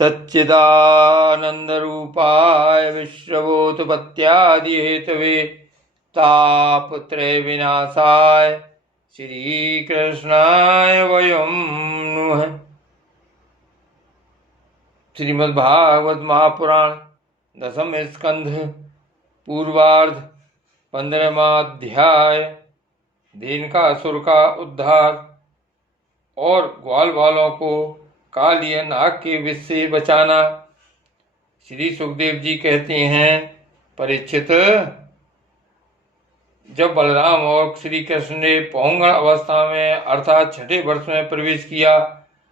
सच्चिदानंदरूपाय विश्वभूतपत्यादि Hathaway तापत्रय विनाशाय श्री कृष्णाय वयं नुमः। श्रीमद्भागवत महापुराण दसम स्कंध पूर्वार्ध 15वां अध्याय धेनुकासुर का उद्धार और ग्वाल वालों को कालिया नाग के विष से बचाना। श्री सुखदेव जी कहते हैं, परीक्षित, जब बलराम और श्री कृष्ण ने पौंगण अवस्था में अर्थात छठे वर्ष में प्रवेश किया,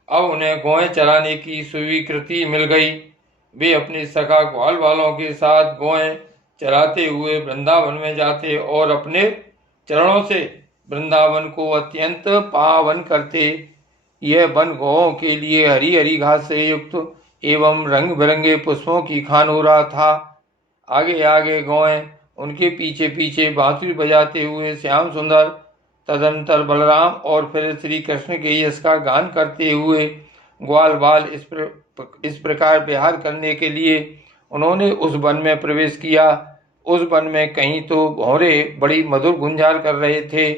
अब उन्हें गौएं चराने की स्वीकृति मिल गई। वे अपने सखा ग्वाल वालों के साथ गौएं चराते हुए वृंदावन में जाते और अपने चरणों से वृंदावन को अत्यंत पावन करते। यह वन गौओं के लिए हरी हरी घास से युक्त एवं रंग बिरंगे पुष्पों की खान हो रहा था। आगे आगे गौएं, उनके पीछे पीछे बांसुरी बजाते हुए श्याम सुंदर, तदनंतर बलराम और फिर श्री कृष्ण के यश का गान करते हुए ग्वाल बाल इस प्रकार विहार करने के लिए उन्होंने उस वन में प्रवेश किया। उस वन में कहीं तो भौरे बड़ी मधुर गुंजार कर रहे थे,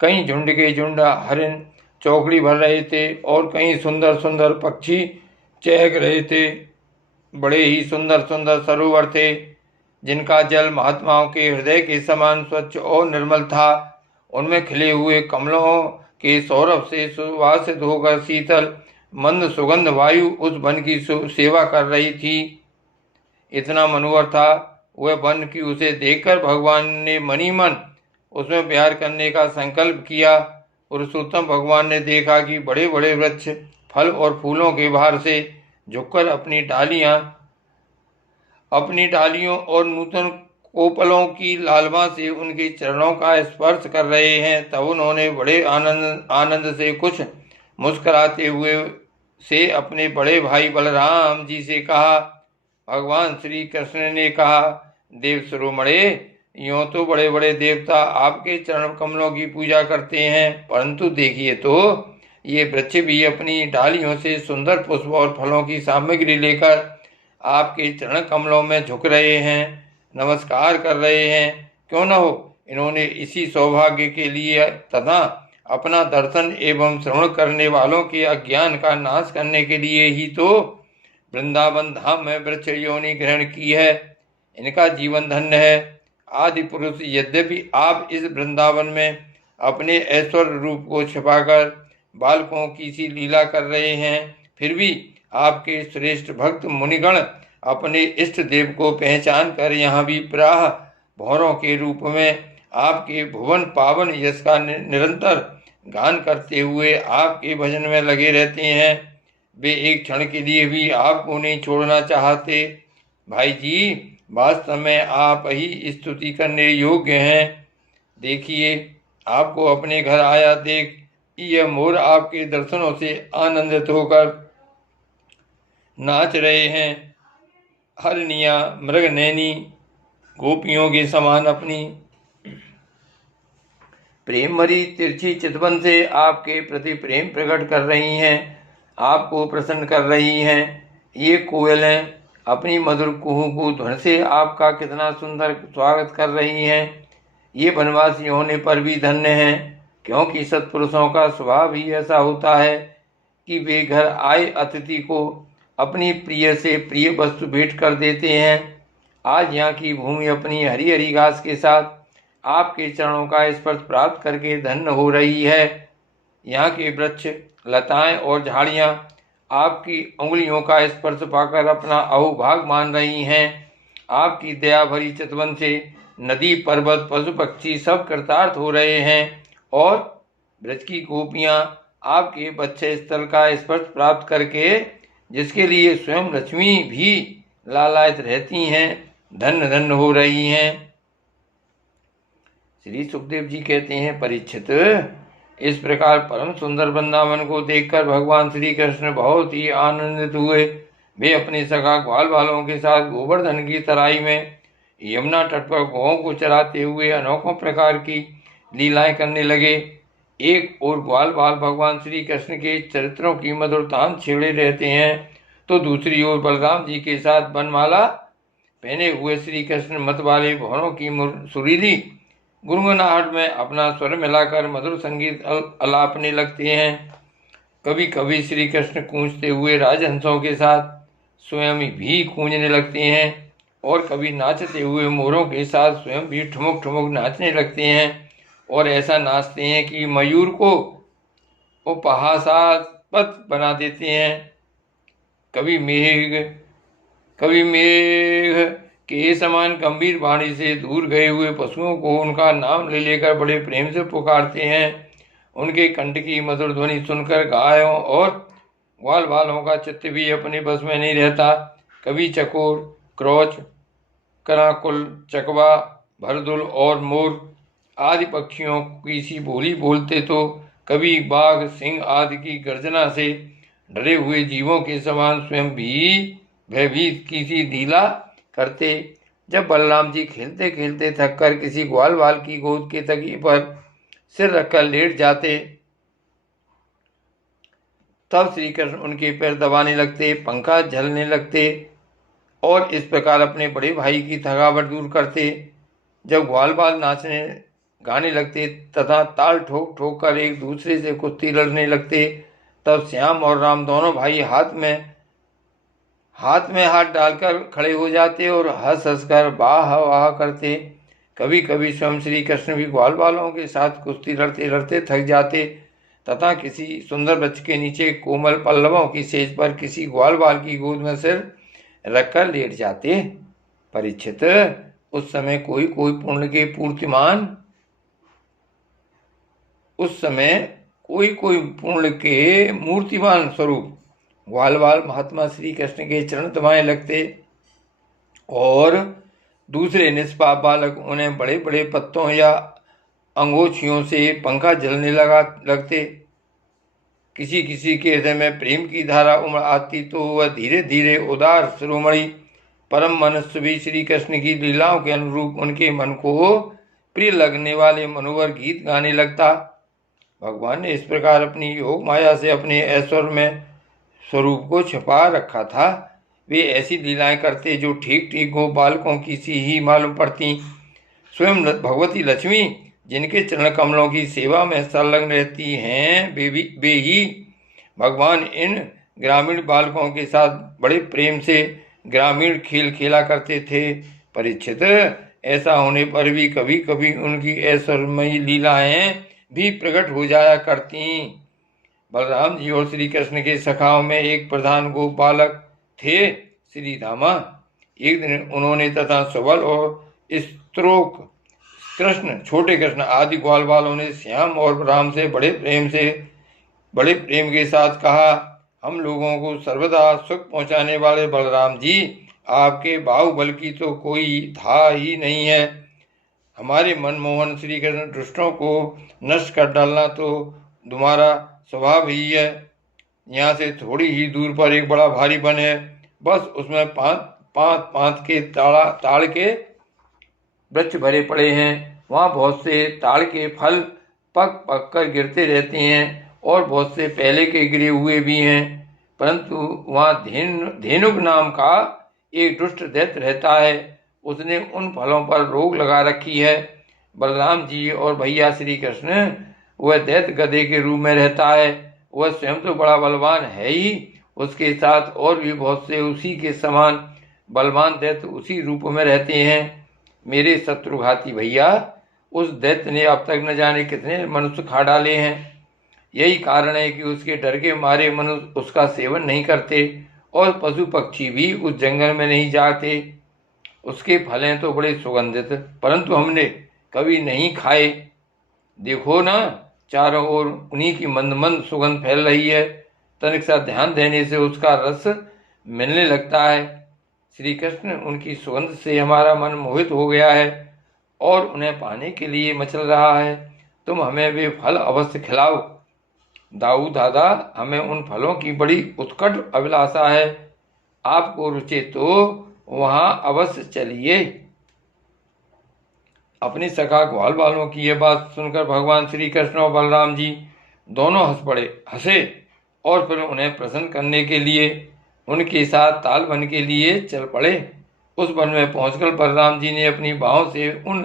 कहीं झुंड के झुंड हरिण चौकड़ी भर रहे थे और कहीं सुंदर सुंदर पक्षी चहक रहे थे। बड़े ही सुंदर सुंदर सरोवर थे, जिनका जल महात्माओं के हृदय के समान स्वच्छ और निर्मल था। उनमें खिले हुए कमलों के सौरभ से सुवासित होकर शीतल मंद सुगंध वायु उस वन की सेवा कर रही थी। इतना मनोहर था वह वन की उसे देखकर भगवान ने मनी मन उसमें प्यार करने का संकल्प किया। पुरुषोत्तम भगवान ने देखा कि बड़े बड़े वृक्ष फल और फूलों के भार से झुककर अपनी डालियों और नूतन कोपलों की लालमा से उनके चरणों का स्पर्श कर रहे हैं। तब उन्होंने बड़े आनंद से कुछ मुस्कुराते हुए से अपने बड़े भाई बलराम जी से कहा। भगवान श्री कृष्ण ने कहा, देव शिरोमणे, यूं तो बड़े बड़े देवता आपके चरण कमलों की पूजा करते हैं, परंतु देखिए तो ये वृक्ष भी अपनी डालियों से सुंदर पुष्प और फलों की सामग्री लेकर आपके चरण कमलों में झुक रहे हैं, नमस्कार कर रहे हैं। क्यों न हो, इन्होंने इसी सौभाग्य के लिए तथा अपना दर्शन एवं श्रवण करने वालों के अज्ञान का नाश करने के लिए ही तो वृंदावन धाम में वृक्ष योनि ग्रहण की है। इनका जीवन धन्य है। आदि पुरुष यद्यपि आप इस वृंदावन में अपने ऐश्वर्य रूप को छिपाकर बालकों की सी लीला कर रहे हैं, फिर भी आपके श्रेष्ठ भक्त मुनिगण अपने इष्ट देव को पहचान कर यहाँ भी प्राह भौरों के रूप में आपके भुवन पावन यश का निरंतर गान करते हुए आपके भजन में लगे रहते हैं। वे एक क्षण के लिए भी आपको नहीं छोड़ना चाहते। भाई जी, वास्तव में आप ही स्तुति करने योग्य हैं। देखिए, आपको अपने घर आया देख यह मोर आपके दर्शनों से आनंदित होकर नाच रहे हैं। हरनिया मृगनैनी गोपियों के समान अपनी प्रेम भरी तिरछी चितवन से आपके प्रति प्रेम प्रकट कर रही हैं, आपको प्रसन्न कर रही हैं। ये कोयलें अपनी मधुर कुहू ध्वनि से आपका कितना सुंदर स्वागत कर रही हैं। ये वनवासी होने पर भी धन्य हैं, क्योंकि सत्पुरुषों का स्वभाव ही ऐसा होता है कि वे घर आए अतिथि को अपनी प्रिय से प्रिय वस्तु भेंट कर देते हैं। आज यहाँ की भूमि अपनी हरी हरी घास के साथ आपके चरणों का स्पर्श प्राप्त करके धन्य हो रही है। यहाँ के वृक्ष, लताएं और झाड़ियाँ आपकी उंगलियों का स्पर्श पाकर अपना अहोभाग मान रही हैं। आपकी दया भरी चितवन से नदी, पर्वत, पशु पक्षी सब कृतार्थ हो रहे हैं और ब्रज की गोपियाँ आपके बच्चे स्थल का स्पर्श प्राप्त करके, जिसके लिए स्वयं लक्ष्मी भी लालायित रहती हैं, धन्य धन्य हो रही हैं। श्री सुखदेव जी कहते हैं, परीक्षित, इस प्रकार परम सुंदर वृंदावन को देखकर भगवान श्री कृष्ण बहुत ही आनंदित हुए। वे अपने सखा ग्वाल वालों के साथ गोवर्धन की तराई में यमुना तट पर गौओं को चराते हुए अनोखों प्रकार की लीलाएं करने लगे। एक और ग्वाल बाल भगवान श्री कृष्ण के चरित्रों की मधुरता छेड़े रहते हैं, तो दूसरी ओर बलराम जी के साथ बनमाला पहने हुए श्री कृष्ण मत वाले भवनों की सुरीली गुनगुनाहट में अपना स्वर मिलाकर मधुर संगीत अलापने लगते हैं। कभी कभी श्री कृष्ण कूंजते हुए राजहंसों के साथ स्वयं भी कूंजने लगते हैं और कभी नाचते हुए मोरों के साथ स्वयं भी ठुमक ठुमक नाचने लगते हैं और ऐसा नाचते हैं कि मयूर को उपहासास्पद बना देते हैं। कभी मेघ के समान गंभीर वाणी से दूर गए हुए पशुओं को उनका नाम ले लेकर बड़े प्रेम से पुकारते हैं। उनके कंठ की मधुर ध्वनि सुनकर गायों और ग्वाल बालों का चित्त भी अपने बस में नहीं रहता। कभी चकोर, क्रोच, कराकुल, चकवा, भरदुल और मोर आदि पक्षियों की सी बोली बोलते तो कभी बाघ, सिंह आदि की गर्जना से डरे हुए जीवों के समान स्वयं भी भयभीत की सी लीला करते। जब बलराम जी खेलते खेलते थककर किसी ग्वाल बाल की गोद के तकिए पर सिर रखकर लेट जाते, तब श्री कृष्ण उनके पैर दबाने लगते, पंखा झलने लगते और इस प्रकार अपने बड़े भाई की थकावट दूर करते। जब ग्वाल बाल नाचने गाने लगते तथा ताल ठोक ठोक कर एक दूसरे से कुश्ती लड़ने लगते, तब श्याम और राम दोनों भाई हाथ में हाथ डालकर खड़े हो जाते और हंस हंस कर वाह वाह करते। कभी कभी स्वयं श्री कृष्ण भी ग्वाल बालों के साथ कुश्ती लड़ते लड़ते थक जाते तथा किसी सुंदर वृक्ष के नीचे कोमल पल्लवों की सेज पर किसी ग्वाल बाल की गोद में सिर रखकर लेट जाते। परीक्षित, उस समय कोई कोई पुण्य के मूर्तिमान स्वरूप ग्वाल बाल महात्मा श्री कृष्ण के चरण दबाने लगते और दूसरे निष्पाप बालक उन्हें बड़े बड़े पत्तों या अंगोछियों से पंखा झलने लगते। किसी किसी के हृदय में प्रेम की धारा उमड़ आती तो वह धीरे धीरे उदार शिरोमणि परम मनुष्य भी श्री कृष्ण की लीलाओं के अनुरूप उनके मन को प्रिय लगने वाले मनोहर गीत गाने लगता। भगवान ने इस प्रकार अपनी योग माया से अपने ऐश्वर्य में स्वरूप को छिपा रखा था। वे ऐसी लीलाएं करते जो ठीक ठीक गो बालकों की सी ही मालूम पड़ती। स्वयं भगवती लक्ष्मी जिनके चरण कमलों की सेवा में संलग्न रहती हैं, वे ही भगवान इन ग्रामीण बालकों के साथ बड़े प्रेम से ग्रामीण खेल खेला करते थे। परीक्षित, ऐसा होने पर भी कभी कभी उनकी ऐश्वर्यमयी लीलाएं भी प्रकट हो जाया करती। बलराम जी और श्री कृष्ण के सखाओं में एक प्रधान गोप बालक थे, श्री धामा। एक दिन उन्होंने तथा सबल और स्त्रोक कृष्ण, छोटे कृष्ण आदि ग्वाल बालों ने श्याम और राम से बड़े प्रेम के साथ कहा, हम लोगों को सर्वदा सुख पहुंचाने वाले बलराम जी, आपके बाहुबल की तो कोई था ही नहीं है। हमारे मनमोहन श्री कृष्ण दुष्टों को नष्ट कर डालना तो तुम्हारा स्वभाव ही है। यहाँ से थोड़ी ही दूर पर एक बड़ा भारी वन है, बस उसमें पांच के ताड़ के वृक्ष भरे पड़े हैं। वहाँ बहुत से ताड़ के फल पक पक कर गिरते रहते हैं और बहुत से पहले के गिरे हुए भी हैं, परंतु वहाँ धेनुक नाम का एक दुष्ट दैत्य रहता है। उसने उन फलों पर रोक लगा रखी है। बलराम जी और भैया श्री कृष्ण, वह दैत्य गधे के रूप में रहता है। वह स्वयं तो बड़ा बलवान है ही, उसके साथ और भी बहुत से उसी के समान बलवान दैत्य उसी रूप में रहते हैं। मेरे शत्रुघाती भैया, उस दैत्य ने अब तक न जाने कितने मनुष्य खा डाले हैं। यही कारण है कि उसके डर के मारे मनुष्य उसका सेवन नहीं करते और पशु पक्षी भी उस जंगल में नहीं जाते। उसके फल हैं तो बड़े सुगंधित, परंतु हमने कभी नहीं खाए। देखो ना, चारों ओर उन्हीं की मंद मंद सुगंध फैल रही है। तनिक सा ध्यान देने से उसका रस मिलने लगता है। श्री कृष्ण, उनकी सुगंध से हमारा मन मोहित हो गया है और उन्हें पाने के लिए मचल रहा है। तुम हमें वे फल अवश्य खिलाओ। दाऊ दादा, हमें उन फलों की बड़ी उत्कट अभिलाषा है। आपको रुचे तो वहां अवश्य चलिए। अपने सखा ग्वाल बालों की यह बात सुनकर भगवान श्री कृष्ण और बलराम जी दोनों हंसे और फिर उन्हें प्रसन्न करने के लिए उनके साथ ताल वन के लिए चल पड़े। उस वन में पहुंचकर बलराम जी ने अपनी बाहों से उन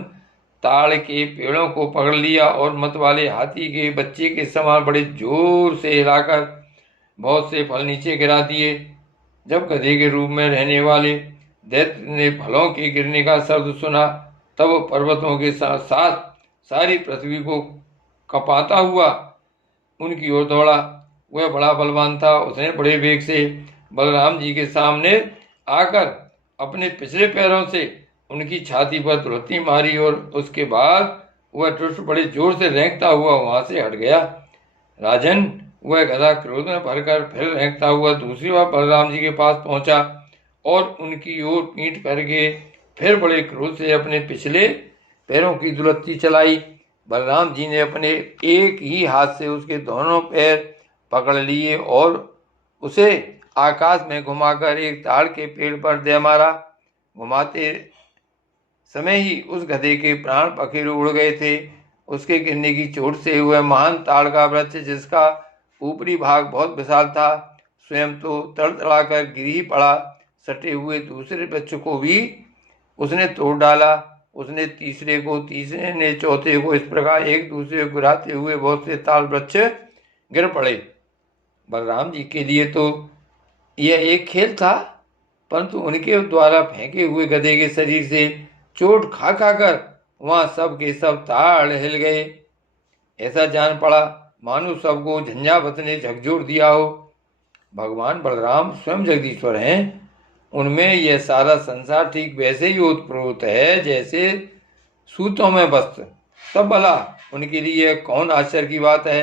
ताड़ के पेड़ों को पकड़ लिया और मत वाले हाथी के बच्चे के समान बड़े जोर से हिलाकर बहुत से फल नीचे गिरा दिए। जब गधे के रूप में रहने वाले दैत्य ने फलों के गिरने का शब्द सुना, तब वो पर्वतों के साथ साथ सारी पृथ्वी को कपाता हुआ उनकी ओर दौड़ा। वह बड़ा बलवान था। उसने बड़े वेग से बलराम जी के सामने आकर अपने पिछले पैरों से उनकी छाती पर धुलती मारी और उसके बाद वह दुष्ट बड़े जोर से रेंगता हुआ वहां से हट गया। राजन, वह गधा क्रोध में भरकर फिर रेंगता हुआ दूसरी बार बलराम जी के पास पहुंचा और उनकी ओर पीठ करके फिर बड़े क्रोध से अपने पिछले पैरों की दुलत्ती चलाई। बलराम जी ने अपने एक ही हाथ से उसके दोनों पैर पकड़ लिए और उसे आकाश में घुमाकर एक ताड़ के पेड़ पर दे मारा। घुमाते समय ही उस गधे के प्राण पखेरु उड़ गए थे। उसके गिरने की चोट से हुआ महान ताड़ का वृक्ष, जिसका ऊपरी भाग बहुत विशाल था, स्वयं तो तड़तड़ाकर गिर ही पड़ा। सटे हुए दूसरे वृक्ष को भी उसने तोड़ डाला। उसने तीसरे को, तीसरे ने चौथे को, इस प्रकार एक दूसरे को गिराते हुए बहुत से ताड़ वृक्ष गिर पड़े। बलराम जी के लिए तो यह एक खेल था, परंतु उनके द्वारा फेंके हुए गधे के शरीर से चोट खा खाकर वहां सब के सब ताड़ हिल गए। ऐसा जान पड़ा मानो सबको झंझावत ने झकझोर दिया हो। भगवान बलराम स्वयं जगदीश्वर हैं। उनमें यह सारा संसार ठीक वैसे ही ओतप्रोत है जैसे सूतों में वस्त्र। तब भला उनके लिए कौन आश्चर्य की बात है।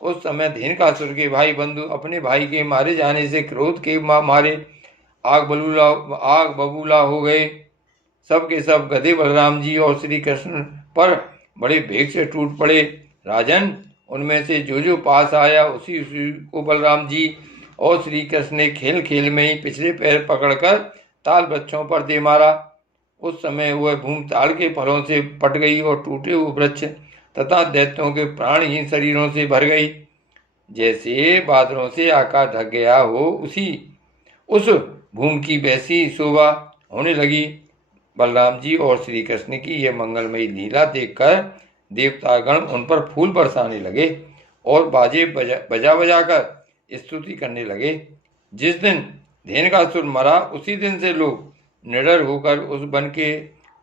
उस समय धेनुकासुर के भाई बंधु अपने भाई के मारे जाने से क्रोध के मारे आग बबूला हो गए। सब के सब गधे बलराम जी और श्री कृष्ण पर बड़े वेग से टूट पड़े। राजन, उनमें से जो पास आया उसी को बलराम जी और श्री कृष्ण ने खेल खेल में ही पिछले पैर पकड़कर ताल वृक्षों पर दे मारा। उस समय वह भूमि ताल के फलों से पट गई और टूटे हुए वृक्ष तथा दैत्यों के प्राणहीन शरीरों से भर गई। जैसे बादलों से आकाश ढक गया हो, उस भूमि की वैसी शोभा होने लगी। बलराम जी और श्री कृष्ण की यह मंगलमयी लीला देखकर देवतागण उन पर फूल बरसाने लगे और बाजे बजा बजाकर स्तुति करने लगे। जिस दिन धेनुकासुर मरा, उसी दिन से लोग निडर होकर उस वन के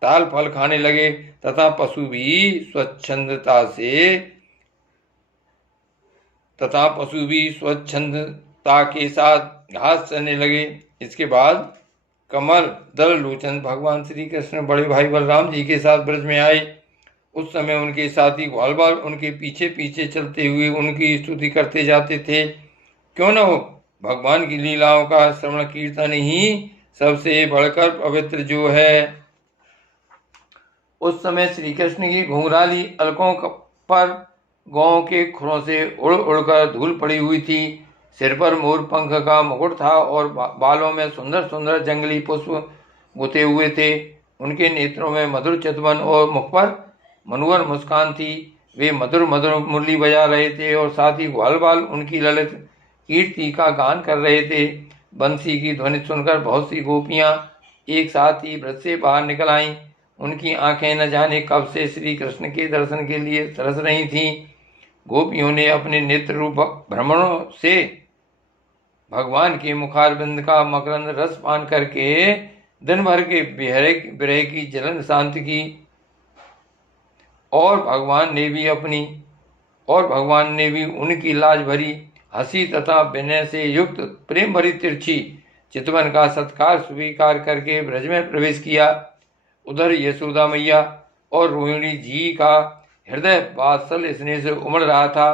ताल फल खाने लगे तथा पशु भी स्वच्छंदता के साथ घास चरने लगे। इसके बाद कमल दल लोचन भगवान श्री कृष्ण बड़े भाई बलराम जी के साथ ब्रज में आए। उस समय उनके साथी ग्वालबाल उनके पीछे पीछे चलते हुए उनकी स्तुति करते जाते थे। क्यों न हो, भगवान की लीलाओं का श्रवण कीर्तन ही सबसे बढ़कर पवित्र जो है। उस समय श्री कृष्ण की घुंघराली अलकों पर गौं के खुरों से उड़ उड़कर धूल पड़ी हुई थी। सिर पर मोर पंख का मुकुट था और बालों में सुंदर सुंदर जंगली पुष्प गुथे हुए थे। उनके नेत्रों में मधुर चितवन और मुख पर मनोहर मुस्कान थी। वे मधुर मधुर मुरली बजा रहे थे और साथ ही ग्वालबाल उनकी ललित कीर्ति का गान कर रहे थे। बंसी की ध्वनि सुनकर बहुत सी गोपियां एक साथ ही व्रत से बाहर निकल आईं। उनकी आंखें न जाने कब से श्री कृष्ण के दर्शन के लिए तरस रही थीं। गोपियों ने अपने नेत्र रूप भ्रमणों से भगवान के मुखारबिंद का मकरंद रस पान करके दिन भर के विरह की जलन शांत की और भगवान ने भी उनकी लाज भरी हंसी तथा विनय से युक्त प्रेम भरी तिरछी चितवन का सत्कार स्वीकार करके ब्रज में प्रवेश किया। उधर यशोदा मैया और रोहिणी जी का हृदय वात्सल्य स्नेह से उमड़ रहा था।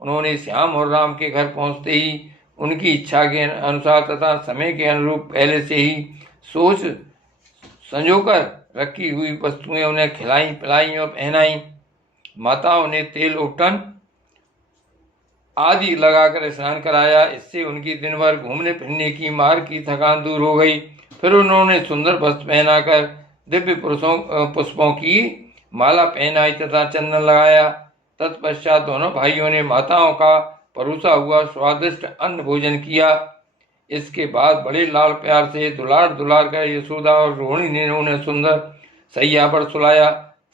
उन्होंने श्याम और राम के घर पहुंचते ही उनकी इच्छा के अनुसार तथा समय के अनुरूप पहले से ही सोच संजोकर रखी हुई वस्तुएं उन्हें खिलाई पिलाई और पहनाई। माताओं ने तेल उपटन आदि लगाकर स्नान कराया। इससे उनकी दिन भर घूमने फिरने की मार्ग की थकान दूर हो गई। फिर उन्होंने सुंदर वस्त्र पहनाकर दिव्य पुष्पों की माला पहनाई तथा चंदन लगाया। तत्पश्चात दोनों भाइयों ने माताओं का परोसा हुआ स्वादिष्ट अन्न भोजन किया। इसके बाद बड़े लाल प्यार से दुलार दुलार कर यशोदा और रोहिणी ने उन्हें सुंदर सैया पर सुलाया।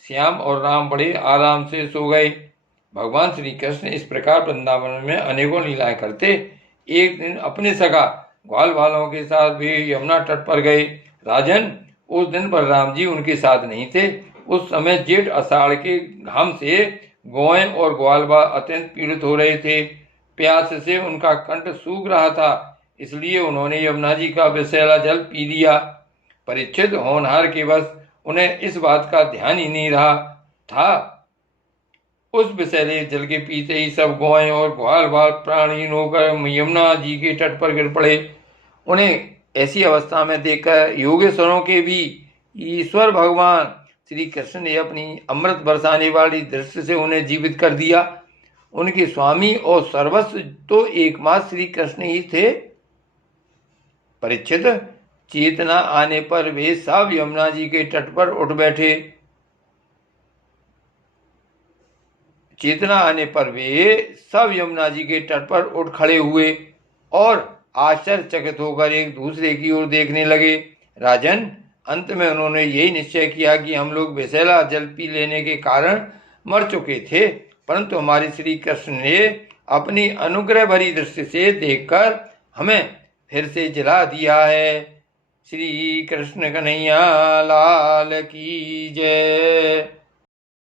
श्याम और राम बड़े आराम से सो गए। भगवान श्री कृष्ण इस प्रकार वृंदावन में अनेकों लीलाएं करते एक दिन अपने सगा ग्वाल वालों के साथ भी यमुना तट पर गए। राजन, उस दिन बलराम जी उनके साथ नहीं थे। उस समय जेठ आषाढ़ के घाम से गौएं और ग्वाल बाल अत्यंत पीड़ित हो रहे थे। प्यास से उनका कंठ सूख रहा था, इसलिए उन्होंने यमुना जी का विषैला जल पी लिया। परीक्षित होनहार के बस उन्हें इस बात का ध्यान ही नहीं रहा था। उस विषैले जल के पीते ही सब गौएं और ग्वाल बाल प्राणहीन होकर यमुना जी के तट पर गिर पड़े। उन्हें ऐसी अवस्था में देखकर योगेश्वरों के भी ईश्वर भगवान श्री कृष्ण ने अपनी अमृत बरसाने वाली दृष्टि से उन्हें जीवित कर दिया। उनके स्वामी और सर्वस्व तो एकमात्र श्री कृष्ण ही थे। परीक्षित, चेतना आने पर वे सब यमुना जी के तट पर उठ बैठे। चेतना आने पर वे सब यमुना जी के तट पर उठ खड़े हुए और आश्चर्यचकित होकर एक दूसरे की ओर देखने लगे। राजन, अंत में उन्होंने यही निश्चय किया कि हम लोग विषैला जल पी लेने के कारण मर चुके थे, परंतु हमारे श्री कृष्ण ने अपनी अनुग्रह भरी दृष्टि से देखकर हमें फिर से जला दिया है। श्री कृष्ण कन्हैया लाल की जय।